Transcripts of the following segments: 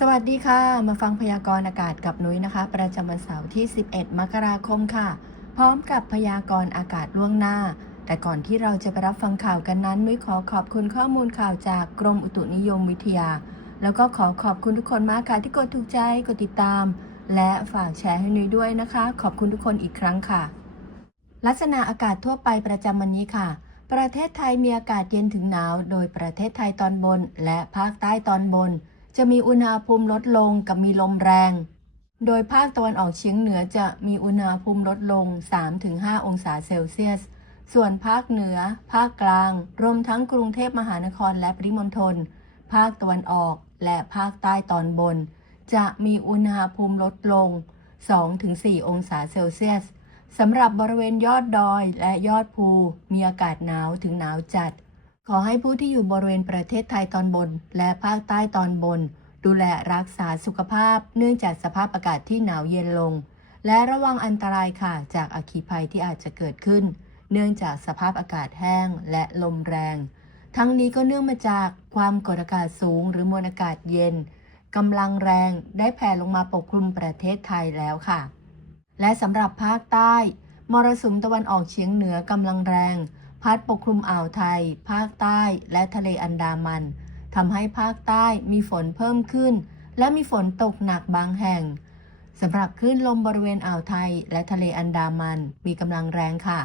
สวัสดีค่ะ มาฟังพยากรณ์อากาศกับนุ้ยนะคะ ประจำวันเสาร์ที่ 11 มกราคมค่ะ พร้อมกับพยากรณ์อากาศล่วงหน้า แต่ก่อนที่เราจะไปรับฟังข่าวกันนั้นนุ้ยขอขอบคุณข้อมูลข่าวจากกรมอุตุนิยมวิทยา แล้วก็ขอขอบคุณทุกคนมากค่ะที่กดถูกใจกดติดตาม และฝากแชร์ให้นุ้ยด้วยนะคะ ขอบคุณทุกคนอีกครั้งค่ะ ลักษณะอากาศทั่วไปประจำวันนี้ค่ะ ประเทศไทยมีอากาศเย็นถึงหนาว โดยประเทศไทยตอนบน และภาคใต้ตอนบน จะมีอุณหภูมิลดลงกับมีลมแรง โดยภาคตะวันออกเฉียงเหนือจะมีอุณหภูมิลดลง 3-5 องศาเซลเซียส ส่วนภาคเหนือ ภาคกลาง รวมทั้งกรุงเทพมหานครและปริมณฑล ภาคตะวันออกและภาคใต้ตอนบน จะมีอุณหภูมิลดลง 2-4 องศาเซลเซียสสำหรับบริเวณยอดดอยและยอดภูมีอากาศหนาวถึงหนาวจัด ขอให้ผู้ที่อยู่บริเวณประเทศไทยตอนบน และภาคใต้ตอนบน ดูแลรักษาสุขภาพ เนื่องจากสภาพอากาศที่หนาวเย็นลง และระวังอันตรายค่ะ จากอัคคีภัยที่อาจจะเกิดขึ้น เนื่องจากสภาพอากาศแห้งและลมแรง ทั้งนี้ก็เนื่องมาจากความกดอากาศสูง หรือมวลอากาศเย็นกำลังแรงได้แผ่ลงมาปกคลุมประเทศไทยแล้วค่ะ และสำหรับภาคใต้มรสุมตะวันออกเฉียงเหนือกำลังแรง พัดปกคลุมอ่าวไทย ภาคใต้และทะเลอันดามันทำให้ภาคใต้มีฝนเพิ่มขึ้น และมีฝนตกหนักบางแห่งสำหรับคลื่นลมบริเวณอ่าวไทยและทะเลอันดามันมีกำลังแรงค่ะ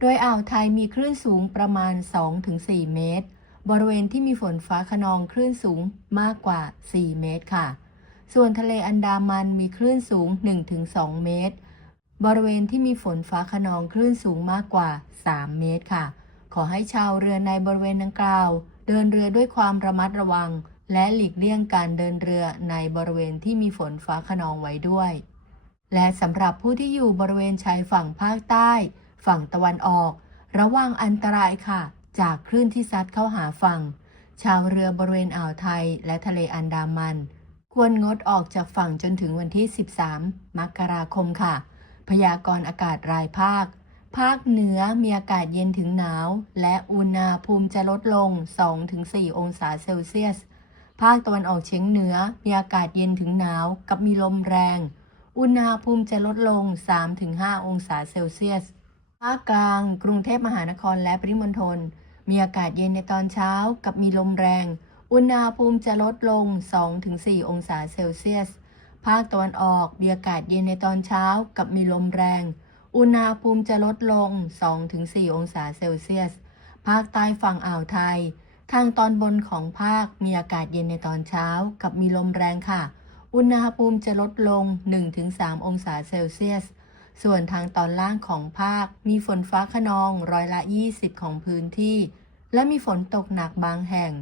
โดยอ่าวไทยมีคลื่นสูงประมาณ 2-4 เมตร บริเวณที่มีฝนฟ้าขนองคลื่นสูงมากกว่า 4 เมตรค่ะ ส่วนทะเลอันดามันมีคลื่นสูง 1-2 เมตร บริเวณที่มีฝนฟ้าขนองคลื่นสูงมากกว่า 3 เมตรค่ะ ขอให้ชาวเรือในบริเวณดังกล่าว เดินเรือด้วยความระมัดระวัง และหลีกเลี่ยงการเดินเรือในบริเวณที่มีฝนฟ้าขนองไว้ด้วย และสำหรับผู้ที่อยู่บริเวณชายฝั่งภาคใต้ ฝั่งตะวันออก ระวังอันตรายค่ะ จากคลื่นที่ซัดเข้าหาฝั่ง ชาวเรือบริเวณอ่าวไทยและทะเลอันดามัน ควรงดออกจากฝั่งจนถึงวันที่ 13 มกราคมค่ะ พยากรณ์อากาศรายภาค ภาคเหนือมีอากาศเย็นถึงหนาว และอุณหภูมิจะลดลง 2-4 องศาเซลเซียส ภาคตะวันออกเฉียงเหนือมีอากาศเย็นถึงหนาว กับมีลมแรง อุณหภูมิจะลดลง 3-5 องศาเซลเซียส ภาคกลาง กรุงเทพมหานครและปริมณฑลมีอากาศเย็นในตอนเช้า กับมีลมแรง อุณหภูมิจะลดลง 2-4 องศาเซลเซียส ภาคตะวันออกมีอากาศเย็นในตอนเช้า กับมีลมแรง อุณหภูมิจะลดลง 2-4 องศาเซลเซียส ภาคใต้ฝั่งอ่าวไทย ทางตอนบนของภาคมีอากาศเย็นในตอนเช้ากับมีลมแรงค่ะ อุณหภูมิจะลดลง 1-3 องศาเซลเซียส ส่วนทางตอนล่างของภาคมีฝนฟ้าขนองร้อยละ 20 ของพื้นที่ และมีฝนตกหนักบางแห่ง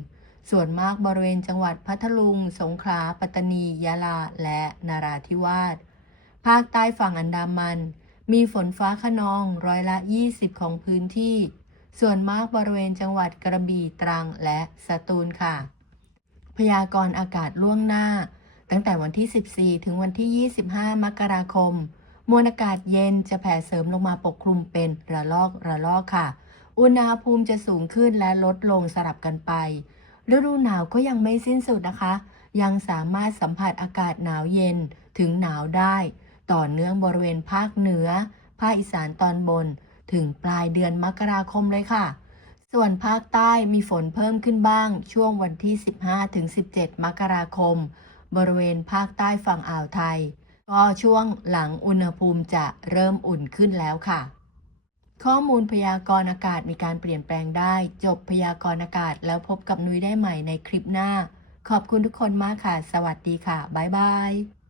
ส่วนมากบริเวณจังหวัดพัทลุง สงขลา ปัตตานี ยะลา และนาราธิวาส ภาคใต้ฝั่งอันดามัน มีฝนฟ้าขนองร้อยละ 20 ของพื้นที่ ส่วนมากบริเวณจังหวัดกระบี่ตรังและสตูลค่ะ พยากรณ์อากาศล่วงหน้า ตั้งแต่วันที่ 14 ถึงวันที่ 25 มกราคม มวลอากาศเย็นจะแผ่เสริมลงมาปกคลุมเป็นระลอกระลอกค่ะ อุณหภูมิจะสูงขึ้นและลดลงสลับกันไป ฤดูหนาวก็ยังไม่สิ้นสุดนะคะ ยังสามารถสัมผัสอากาศหนาวเย็นถึงหนาวได้ ต่อเนื่องบริเวณภาคเหนือ ภาคอีสานตอนบน ถึงปลายเดือนมกราคมเลยค่ะ ส่วนภาคใต้มีฝนเพิ่มขึ้นบ้าง ช่วงวันที่ 15-17 มกราคม บริเวณภาคใต้ฝั่งอ่าวไทย ก็ช่วงหลังอุณหภูมิจะเริ่มอุ่นขึ้นแล้วค่ะ ข้อมูลพยากรณ์อากาศมีการเปลี่ยนแปลงได้ จบพยากรณ์อากาศแล้วพบกับนุ้ยได้ใหม่ในคลิปหน้า ขอบคุณทุกคนมากค่ะ สวัสดีค่ะ บ๊ายบาย